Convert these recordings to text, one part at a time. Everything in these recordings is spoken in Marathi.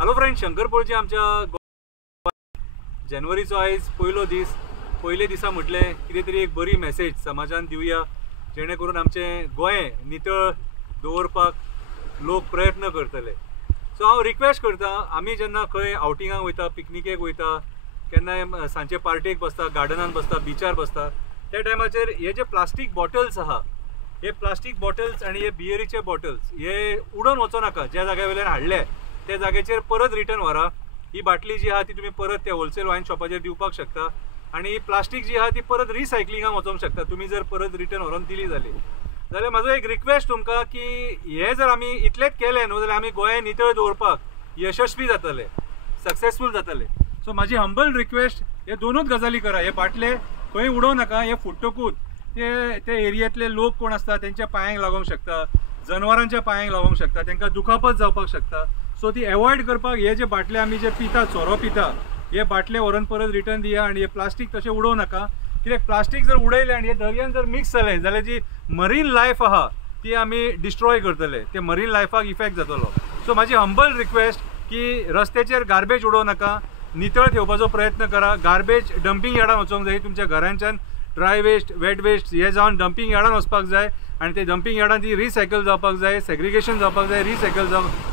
हॅलो फ्रेंड, शंकरपोळची आमच्या जानेवारीचो आयज पयलो दीस. पयले दिसा म्हटलें कितें तरी एक बरी मॅसेज समाजान दिवया, जेणे करून आमचें गोंय नितळ दवरपाक लोक प्रयत्न करतले. सो हांव रिक्वेस्ट करता, आमी जेन्ना खंय आउटिंगाक वयता, पिकनिकेक वयता, केन्नाय सांजचे पार्टेक बसता, गार्डनान बसता, बिचार बसता, त्या टायमाचेर हे जे प्लास्टीक बॉटल्स आहा, हे प्लास्टीक बॉटल्स आनी हे बियरीचे बॉटल्स हे उडोवन वचो नाका. ज्या जाग्या वयल्यान हाडले त्या जाग्याचेर परत रिटर्न व्हरा. ही बाटली जी आहा ती तुमी परत त्या होलसेल वायन शॉपाचेर दिवपाक शकता आनी ही प्लास्टीक जी आहा ती परत रिसायकलिंगाक वचोंक शकता. तुमी जर परत रिटर्न व्हरोन दिली जाल्यार म्हाजो एक रिक्वेस्ट तुमकां की हे जर आमी इतलेंच केलें न्हू जाल्यार आमी गोंय नितळ दवरपाक यशस्वी जातले, सक्सेसफूल जातले. सो म्हाजी हंबल रिक्वेस्ट, हे दोनूच गजाली करा. हे बाटले खंय उडोव नाका. हे फुट्टकूच ते एरियेंतले लोक कोण आसता तेंच्या पांयांक लागोंक शकता, जनावरांच्या पांयांक लागोंक शकता, तांकां दुखापत जावपाक शकता. सो ती एवॉयड करपाक हे जे बाटले आमी जे पिता, सोरो पिता, हे बाटले व्हरून परत रिटर्न दिया. आनी हे प्लास्टीक तशें उडोव नाका. कित्याक प्लास्टीक जर उडयलें आनी हे दर्यान जर मिक्स जालें जाल्यार जी मरीन लायफ आहा ती आमी डिस्ट्रॉय करतले. ते मरीन लायफाक इफेक्ट जातलो. सो म्हाजी हंबल रिक्वेस्ट की रस्त्याचेर गार्बेज उडोव नाका, नितळ ठेवपाचो प्रयत्न करा. गार्बेज डंपिंग यार्डान वचोंक जाय. तुमच्या घरांच्यान ड्राय वेस्ट, वेट वेस्ट हे जावन डंपिंग यार्डान वचपाक जाय आनी ते डंपिंग यार्डान ती रिसायकल जावपाक जाय, सेग्रिगेशन जावपाक जाय, रिसायकल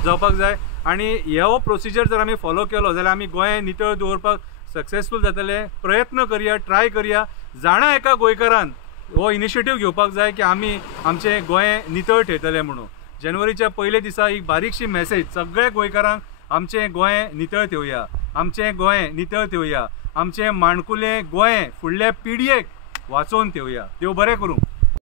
जावपाक जाय. आनी हो प्रोसिजर जर आमी फॉलो केलो जाल्यार आमी गोंय नितळ दवरपाक सक्सेसफूल जातले. प्रयत्न करया, ट्राय करया. जाणा एका गोंयकारान हो इनिशिएटीव घेवपाक जाय की आमी आमचें गोंय नितळ ठेवतले म्हणून. जानेवारीच्या पयले दिसा एक बारीकशी मॅसेज सगळ्या गोंयकारांक, आमचें गोंय नितळ ठेवया, आमचें गोंय नितळ ठेवया, आमचें माणकुलें गोंय फुडल्या पिडयेक वाचोवन ठेवया. देव बरें करूं.